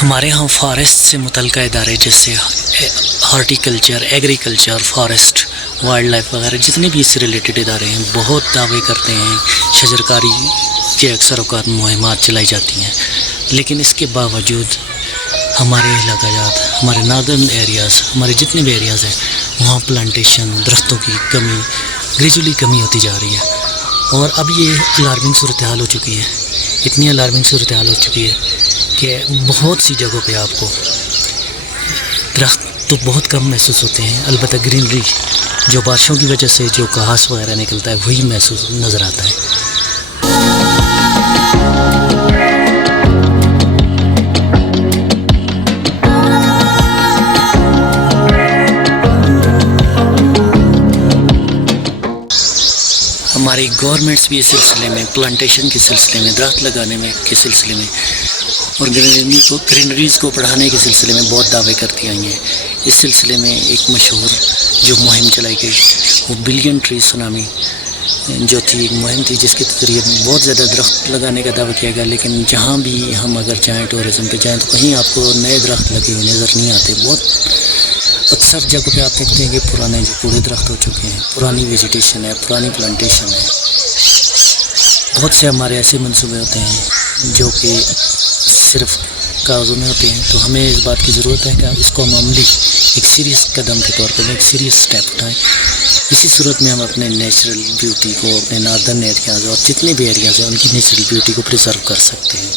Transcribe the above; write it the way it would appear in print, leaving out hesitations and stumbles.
हमारे यहाँ फॉरेस्ट से मुतल्लिक़ इदारे जैसे horticulture, agriculture, forest, wild life वगैरह जितने भी इससे रिलेटेड इदारे हैं बहुत दावे करते हैं शजरकारी के अक्सर औक़ात मुहिमात चलाई जाती हैं, लेकिन इसके बावजूद हमारे इलाक़ात, हमारे नॉर्दर्न एरियाज़, हमारे जितने भी एरियाज़ हैं वहाँ प्लांटेशन, दरख्तों की कमी, ग्रेजुअली कमी होती जा रही है। और अब ये अलार्मिंग सूरत हाल हो चुकी है, इतनी अलार्मिंग सूरत हाल हो चुकी है कि बहुत सी जगहों पे आपको दरख्त तो बहुत कम महसूस होते हैं, अलबत्ता ग्रीनरी जो बारिशों की वजह से जो घास वगैरह निकलता है वही महसूस नज़र आता है। हमारी गवर्नमेंट्स भी इस सिलसिले में, प्लांटेशन के सिलसिले में, दरख्त लगाने में के सिलसिले में और ग्रीनरीज़ को बढ़ाने के सिलसिले में बहुत दावे करती आई हैं। इस सिलसिले में एक मशहूर जो मुहिम चलाई गई वो बिलियन ट्री सुनामी जो थी, एक मुहिम थी जिसके ज़रिए बहुत ज़्यादा दरख्त लगाने का दावा किया गया। लेकिन जहाँ भी हम अगर जाएँ टूरिज़म पे जाएँ तो कहीं आपको नए दरख्त लगे हुए नज़र नहीं आते। बहुत अक्सर जगह पे आप देखते हैं कि पुराने जो बूढ़े दरख्त हो चुके हैं, पुरानी वेजिटेशन है, पुरानी प्लांटेशन है। बहुत से हमारे ऐसे मंसूबे होते हैं जो कि सिर्फ कागज़ों में होते हैं, तो हमें इस बात की ज़रूरत है कि इसको हम अमली एक सीरियस कदम के तौर पर एक सीरियस स्टेप उठाएँ। इसी सूरत में हम अपने नेचुरल ब्यूटी को, अपने नॉर्दर्न एरियाज़ और जितने भी एरियाज़ हैं उनकी नेचुरल ब्यूटी को प्रिजर्व कर सकते हैं।